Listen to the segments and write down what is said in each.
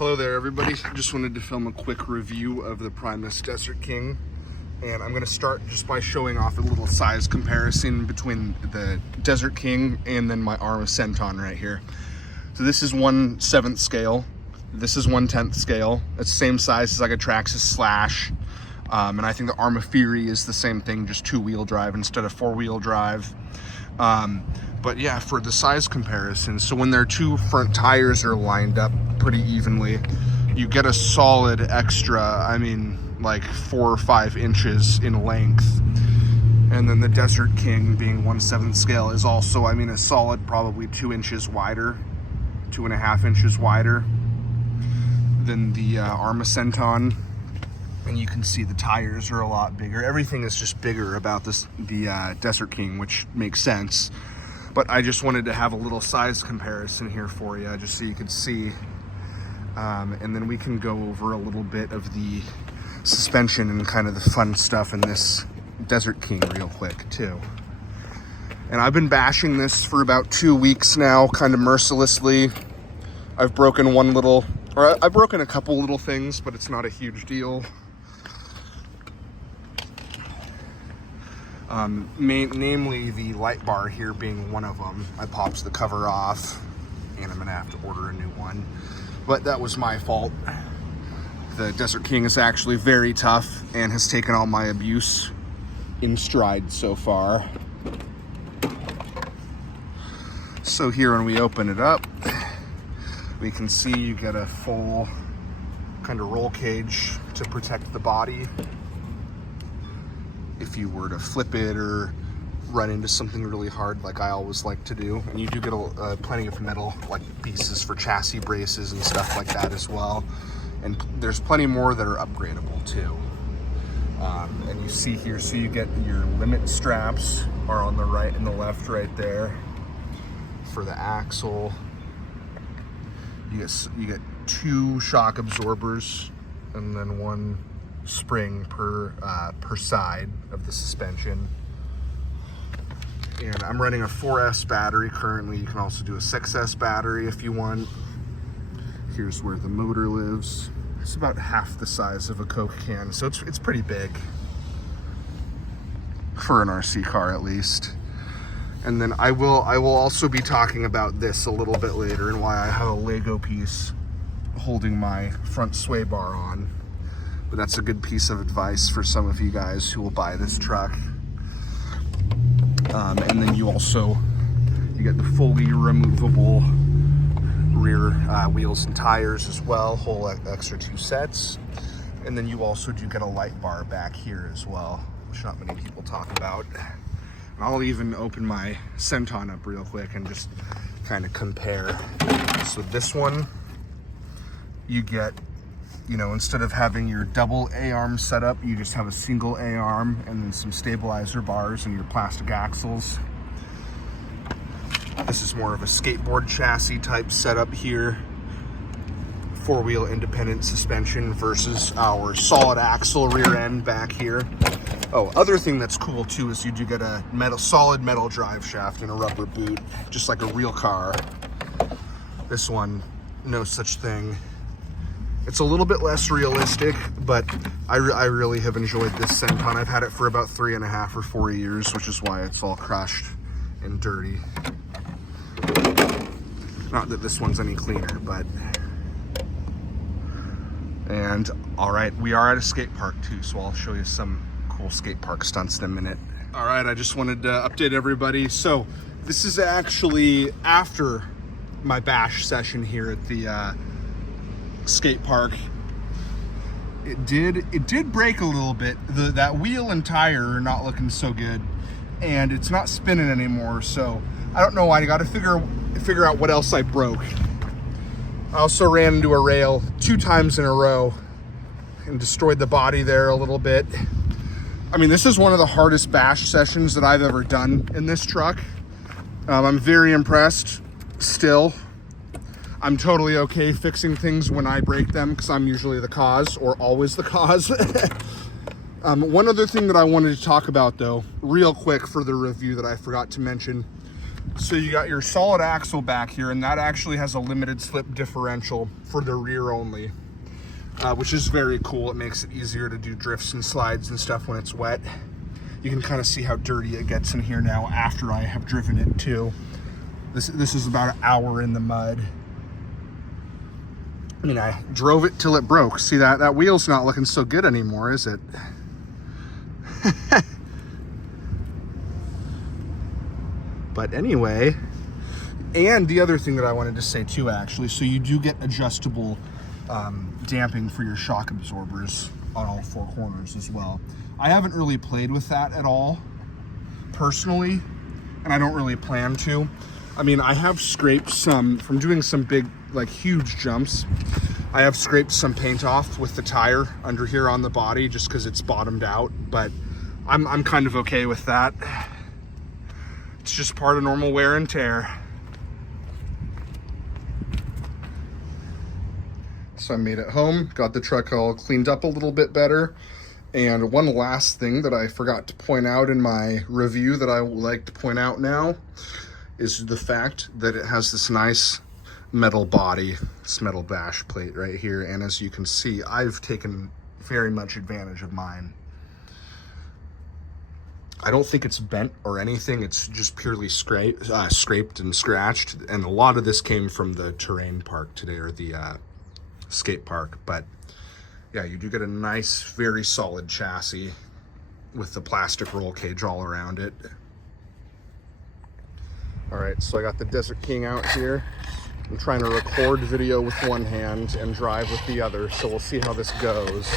Hello there everybody, just wanted to film a quick review of the Primus Desert King, and I'm going to start just by showing off a little size comparison between the Desert King and then my Arrma Senton right here. So this is 1/7 scale, this is 1/10 scale. It's the same size as like a Traxxas Slash, and I think the Arrma Fury is the same thing, just 2-wheel drive instead of 4-wheel drive. But yeah, for the size comparison, so when their two front tires are lined up pretty evenly, you get a solid extra, I mean, like 4 or 5 inches in length. And then the Desert King, being 1/7 scale, is also, I mean, a solid probably 2 inches wider, 2.5 inches wider than the Arrma Senton. And you can see the tires are a lot bigger. Everything is just bigger about the Desert King, which makes sense. But I just wanted to have a little size comparison here for you, just so you could see. And then we can go over a little bit of the suspension and kind of the fun stuff in this Desert King real quick too. And I've been bashing this for about 2 weeks now, kind of mercilessly. I've broken I've broken a couple little things, but it's not a huge deal. Namely the light bar here being one of them. I popped the cover off and I'm gonna have to order a new one, but that was my fault. The Desert King is actually very tough and has taken all my abuse in stride so far. So here, when we open it up, we can see you get a full kind of roll cage to protect the body if you were to flip it or run into something really hard, like I always like to do. And you do get plenty of metal like pieces for chassis braces and stuff like that as well. And there's plenty more that are upgradable too. And you see here, so you get your limit straps are on the right and the left right there. For the axle, you get 2 shock absorbers and then 1 spring per side of the suspension. And I'm running a 4S battery currently. You can also do a 6S battery if you want. Here's where the motor lives. It's about half the size of a Coke can, so it's pretty big for an RC car at least. And then I will also be talking about this a little bit later and why I have a Lego piece holding my front sway bar on. But that's a good piece of advice for some of you guys who will buy this truck. And then you get the fully removable rear wheels and tires as well, whole extra 2 sets. And then you also do get a light bar back here as well, which not many people talk about. And I'll even open my Senton up real quick and just kind of compare. So this one, you get, you know, instead of having your double A-arm setup, you just have a single A-arm and then some stabilizer bars and your plastic axles. This is more of a skateboard chassis type setup here. 4-wheel independent suspension versus our solid axle rear end back here. Oh, other thing that's cool too is you do get a solid metal drive shaft and a rubber boot, just like a real car. This one, no such thing. It's a little bit less realistic, but I really have enjoyed this Senton. I've had it for about 3.5 or 4 years, which is why it's all crushed and dirty. Not that this one's any cleaner, but... And all right, we are at a skate park too, so I'll show you some cool skate park stunts in a minute. All right, I just wanted to update everybody. So this is actually after my bash session here at the skate park. It did break a little bit. That wheel and tire are not looking so good, and it's not spinning anymore. So I don't know why. I got to figure out what else I broke. I also ran into a rail 2 times in a row and destroyed the body there a little bit. I mean, this is one of the hardest bash sessions that I've ever done in this truck. I'm very impressed still. I'm totally okay fixing things when I break them because I'm usually the cause, or always the cause. One other thing that I wanted to talk about though, real quick for the review that I forgot to mention. So you got your solid axle back here, and that actually has a limited slip differential for the rear only, which is very cool. It makes it easier to do drifts and slides and stuff when it's wet. You can kind of see how dirty it gets in here now after I have driven it too. This is about an hour in the mud. I mean, I drove it till it broke. See, that wheel's not looking so good anymore, is it? But anyway, and the other thing that I wanted to say too, actually, so you do get adjustable damping for your shock absorbers on all four corners as well. I haven't really played with that at all, personally, and I don't really plan to. I mean, I have scraped some, from doing some big, like huge jumps, I have scraped some paint off with the tire under here on the body just because it's bottomed out, but I'm kind of okay with that. It's just part of normal wear and tear. So I made it home, got the truck all cleaned up a little bit better. And one last thing that I forgot to point out in my review that I would like to point out now is the fact that it has this nice metal body, this metal bash plate right here. And as you can see, I've taken very much advantage of mine. I don't think it's bent or anything. It's just purely scraped and scratched. And a lot of this came from the terrain park today, or the skate park. But yeah, you do get a nice, very solid chassis with the plastic roll cage all around it. All right, so I got the Desert King out here. I'm trying to record video with one hand and drive with the other, so we'll see how this goes.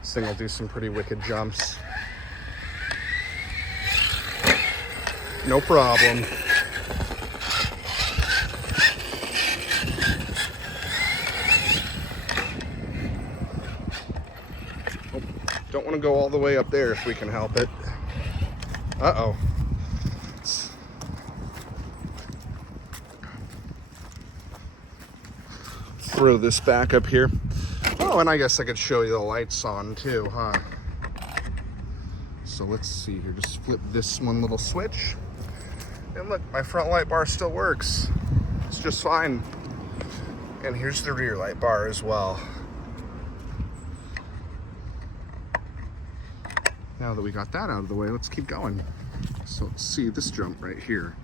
This thing will do some pretty wicked jumps. No problem. Don't want to go all the way up there if we can help it. Uh-oh. Throw this back up here. Oh, and I guess I could show you the lights on too, huh? So let's see here. Just flip this one little switch. And look, my front light bar still works. It's just fine. And here's the rear light bar as well. Now that we got that out of the way, let's keep going. So let's see this jump right here.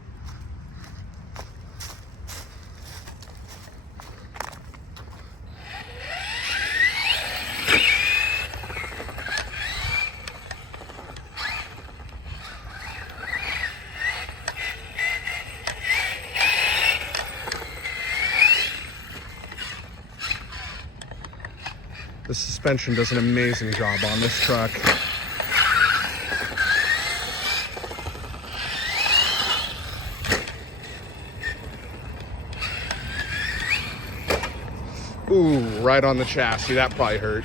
The suspension does an amazing job on this truck. Ooh, right on the chassis. That probably hurt.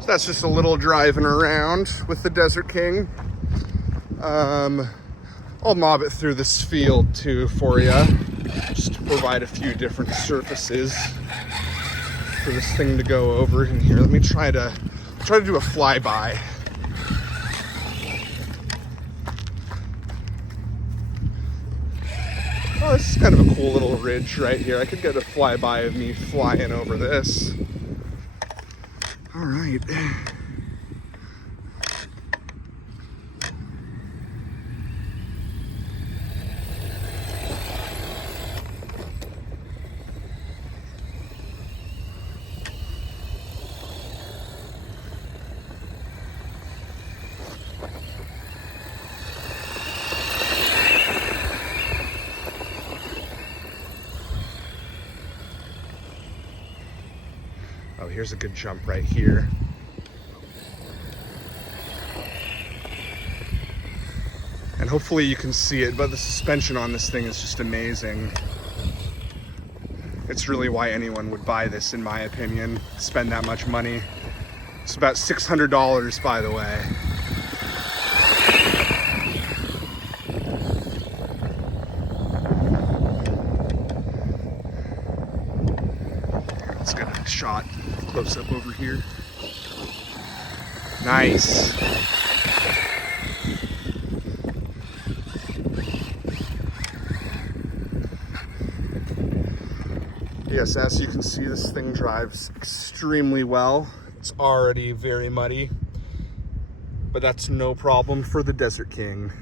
So that's just a little driving around with the Desert King. I'll mob it through this field too for you, just to provide a few different surfaces for this thing to go over. And here, let me try to do a flyby. Oh, this is kind of a cool little ridge right here. I could get a flyby of me flying over this. All right. here's a good jump right here. And hopefully you can see it, but the suspension on this thing is just amazing. It's really why anyone would buy this, in my opinion, spend that much money. It's about $600, by the way. Let's get a shot close up over here. Nice. Yes, as you can see, this thing drives extremely well. It's already very muddy, but that's no problem for the Desert King.